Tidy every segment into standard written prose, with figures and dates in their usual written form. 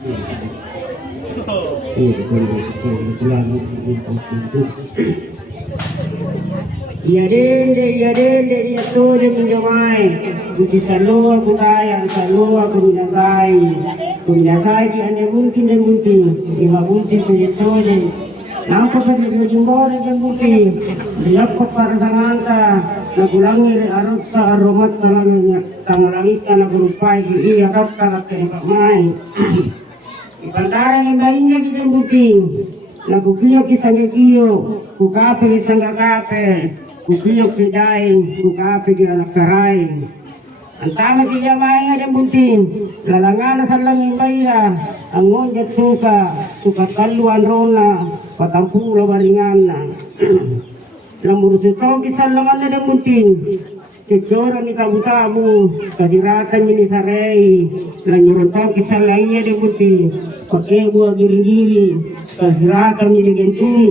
Iya dende dia tuh dia menjamai buti salua budaya salua kuminasai di ane mungkin dan buti ima buti itu dia nampak kan dia jumbor dan buti dia para sanganta nagulangi arota aromat tangalangit na berupai iya kata tembak mai ibantarang yang bayinya kita buti nagukiyo kisangga kiyo kukape kisangga kape kukiyo kidai kukape kira nakarai antama kiya mai ada buntin lalangana salang imbaya angon jatuka suka kaluan rona patampulo baringana lamurusutong kisalangan ada buntin cecoran ni tabu-tabu kasiratan ni sarei lanyuruntong kisalangnya ada buntin pakai buah giring-giring kasiratan ni gentuni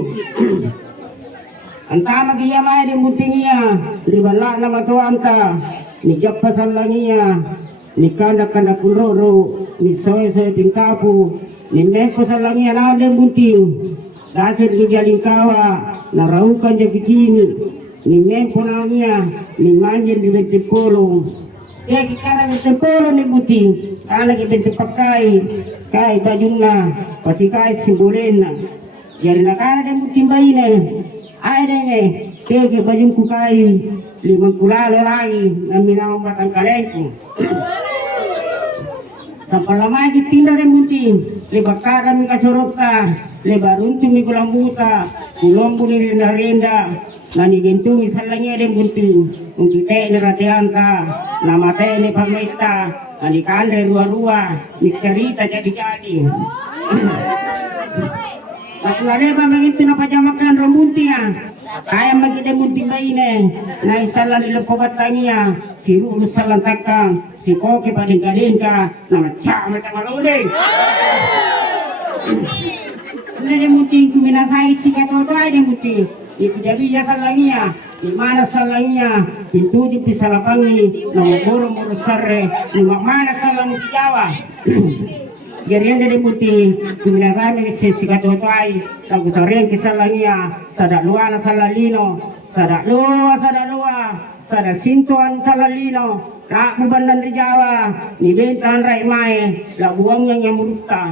antama kiya mai di mutingia ribala nama to anta ni jappa sallangia ni kanda kunroro ni soe tingkapu ni meko sallangia na de muting dasir ni jalingkawa na raukan je kini ni meko nangia ni manjen di bentepolo ya kikara bentepolo ni muting ana ke bentepakai kai bajunna pasikai simbolena jadi nakana de muting baine ai denge keke bajung kukai limang kulalo lagi naminang batang kalengku sampai lama ditinda dan bunting lebakara mi kasorota lebaruntu mi kulambuta kulombu ni renda nani gentungi salangnya dan bunting untuk teh ni rateanta nama teh ni pameta nani kandre rua ni cerita jadi aku leba mengitu na pajamakan rombunting kaya magide munting baine na isalan ilo pobatanya si rulu salan takang si koki padingka na macam maluleng nene munting kuminasai si katoto ay munting ipidabiya salangia di mana salangnya pintu di pisalapangi na moro sarre di mana salang di Jawa Gerian dari muti kuminasani si katotoai lagu sareng kisalangia sada luana salalino sada lua sada sintuan salalino la bubandan di Jawa ni bentan rai mai la buangnya nyamurta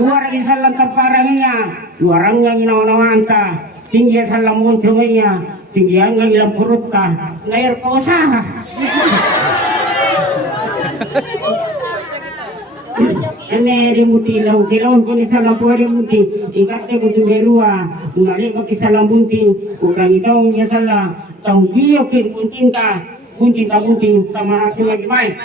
luar lagi salam taparangnya luarangnya inawanawanta tinggi salam muncungnya tinggiannya ilang purutta ngair kosa ene di muti lau kilon koni salam puwa di muti ikate muti berua unale baki salam bunting ukang itong ya salah tau giyo kin bunting ta bunting ta mahasih lagi mai